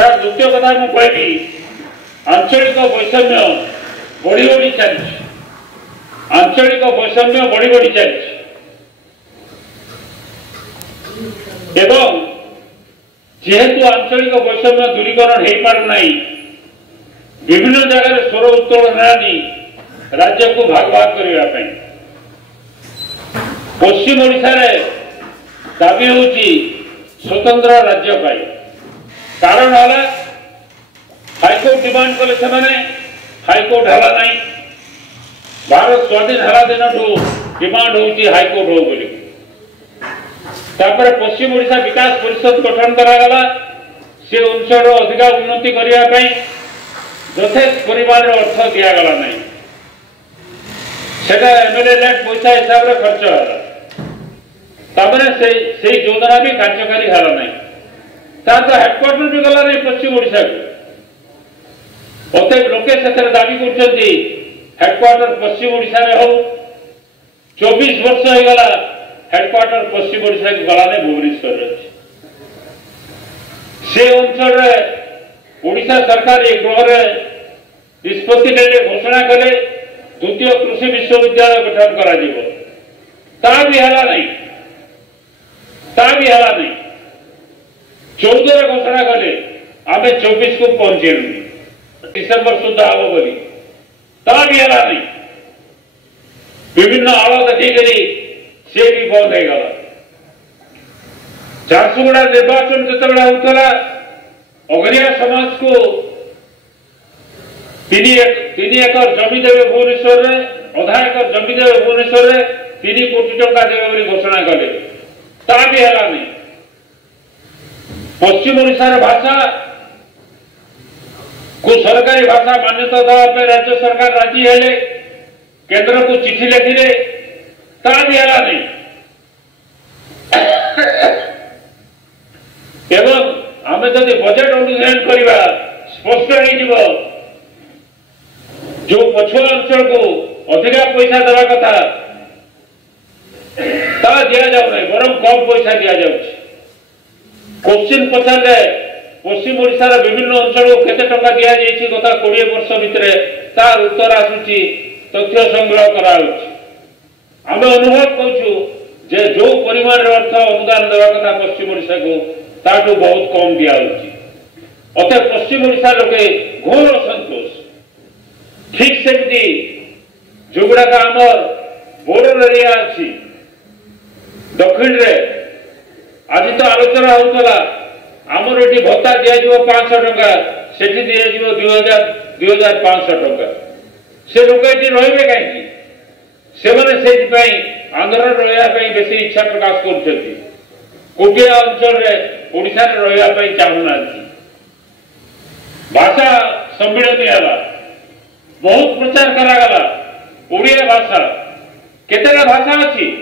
Sir द्वितीय कथा मु कहबी आंचलिक वैषम्य बढ़ी बढ़ी चली आंचलिक वैषम्य बढ़ी बढ़ी चली जेहेतु आंचलिक वैषम्य दूरीकरण हो पारना विभिन्न जगह स्वर उत्तोलन है राज्य को भाग भाग करने पश्चिम ओडिशा रे दाबी होची स्वतंत्र राज्य पाई कारण है हाईकोर्ट डिमांड कले से हाईकोर्ट है ना भारत स्वाधीन है दिन डिमांड होची हाईकोर्ट हो बोली तापर पश्चिम ओडिशा विकास परिषद गठन करागला से अंचल अधिक उन्नति करने यथेष्ट परिमाण अर्थ दिगला ना सेटा एमएलए लैंड पैसा हिसाब से खर्च है तापर से योजना भी कार्यकारी है ना तो हेडक्वार्टर भी गला नहीं पश्चिम ओडिशा को अत लोके से दाबी कर हेडक्वार्टर पश्चिम ओडिशा रे हो 24 वर्ष हो गला हेडक्वार्टर पश्चिम ओडिशा को गला नहीं भुवनेश्वर से अंचल ओडिशा सरकार एक गृह निष्पत्ति ने घोषणा कले द्वितीय कृषि विश्वविद्यालय गठन करा भी है नहीं 14 घोषणा कले आम 24 को पहुंचे डिसेम्बर सुधा हम बोली भी है नहीं विभिन्न आड़ देखी सी भी बंद हो गला झारसुगुड़ा निर्वाचन जिते होता अगरिया समाज को 3 एकर जमी देवे भुवनेश्वर अधा एकर जमी देवे भुवनेश्वर 3 कोटी टंका देवे घोषणा कले भी है नहीं पश्चिम ओडिशा भाषा को सरकारी भाषा मान्यता देवाई राज्य सरकार राजी है केंद्र को चिठी लिखिले भी है नहीं एवं आम जदि बजेट अनुधान करवा स्पष्ट हो जो पछुआ अंचल को अधिका पैसा देवा कथा दि जाऊ नहीं बर कम पैसा दि जाऊँ क्वेश्चन पचारे पश्चिम ओडिशार विभिन्न अंचल को केते टंका दि जाइए गत 20 वर्ष भितर तार उत्तर आसूची तथ्य संग्रह करा आम अनुभव करूँ जे जो परिमाण अर्थ अनुदान देवा कथा पश्चिम ओडिशा को ताठू बहुत कम दिया अत पश्चिम ओडिशा लोके घोर असंतोष ठीक सेमती जो गुड़ाक आमर बोर्डर एरिया अच्छी दक्षिण रे आज तो आलोचना होता आमर ये भत्ता दि 500 टंका से दि 2500 टंका से लोक ये रे कहीं से आंध्र रही बेस इच्छा प्रकाश कर गोटे अंचल ओडिशा रही चाहूना भाषा सम्मिलन है बहुत प्रचार करागला ओडिया भाषा केतेटा भाषा अच्छी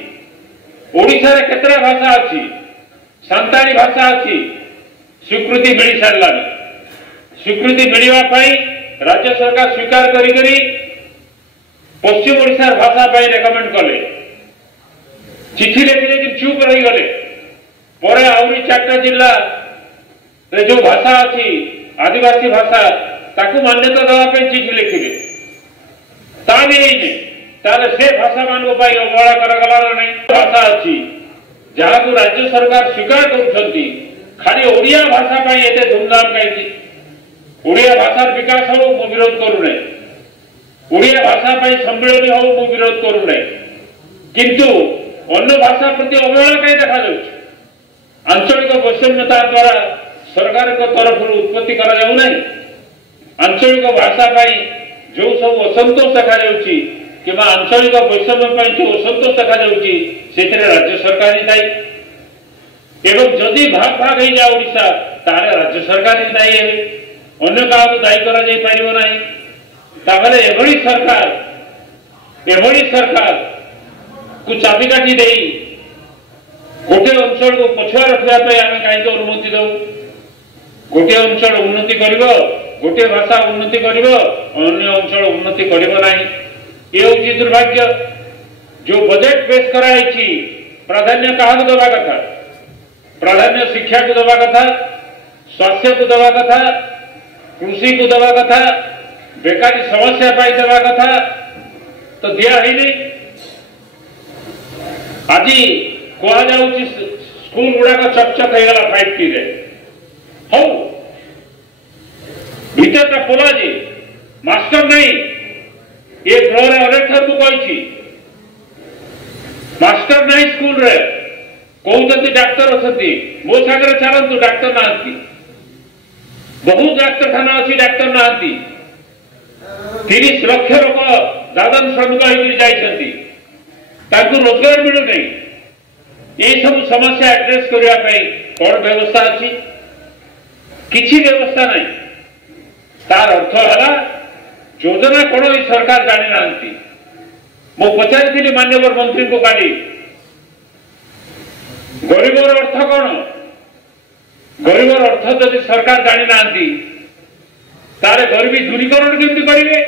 ओडिशा रे केतेटा भाषा अच्छी सांताली भाषा अच्छी स्वीकृति मिल सारा स्वीकृति मिलवा राज्य सरकार स्वीकार करी पश्चिम ओडिशा भाषा रेकमेंड कले चिठी लिखिले कि चुप रही गले पर आहरी 4टा जिला रे जो भाषा अच्छी आदिवासी भाषा ताकू मान्यता देवाई चिठी लिखिले से भाषा मान अवहेला करागला नहीं भाषा अच्छी जहाँ को राज्य सरकार स्वीकार कर खाली ओडिया भाषा एते धूमधाम कहीं ओडिया भाषार विकास हो मु विरोध करूना ओडिया भाषा सम्मिलन हो मु विरोध करूना किंतु अन्य भाषा प्रति अवहेला कहीं देखा आंचलिक वैषम्यता द्वारा सरकार तरफ उत्पत्ति करा जाऊ नहीं आंचलिक भाषा जो सब असंतोष देखा कि आंचलिक वैषम्य जो असंतोष देखा से राज्य सरकार ही दायी एवं जदि भाग भाग हो जाए ओडिशा तारे राज्य सरकार ही दायी है अन्य क्या दायी करा जाई परिबो नहीं ताबले एभली सरकार को चाबिकाठी दे गोटे अंचल को पछुआ रखापी आम कहीं अनुमति दऊ गोटे अंचल उन्नति कर गोटे भाषा उन्नति कर अन्य अंचल उन्नति करना ये हूँ दुर्भाग्य जो बजेट पेश कराई प्राधान्य क्या दवा कथा प्राधान्य शिक्षा को दवा कथा स्वास्थ्य को दवा कथा, कृषि को दवा कथा, बेकारी समस्या पाई दवा कथा तो दिया ही नहीं। आज कह जाऊँ स्कूल गुड़ाक चकचक हो गला 5T रे हो भीतर पोला जी मास्टर नहीं ये गृह अनेक थर को कही मास्टर नहीं स्कूल रे कहते डाक्तर अच्छा मो सागर चलतु डाक्तर ना बहुत डाक्तरखाना अच्छी डाक्तर ना 30 लाख लोक दादन श्रमिक होकर रोजगार मिलू नहीं। ये सब समस्या एड्रेस करने कौन व्यवस्था अच्छी किसी व्यवस्था नहीं। तार अर्थ है योजना कौन ये सरकार जानी ना मु पचारि माननीय मंत्री को काली गरीबर अर्थ कौन गरीबर अर्थ जब सरकार जानी ना तारे गरीबी दूरीकरण केमती करेंगे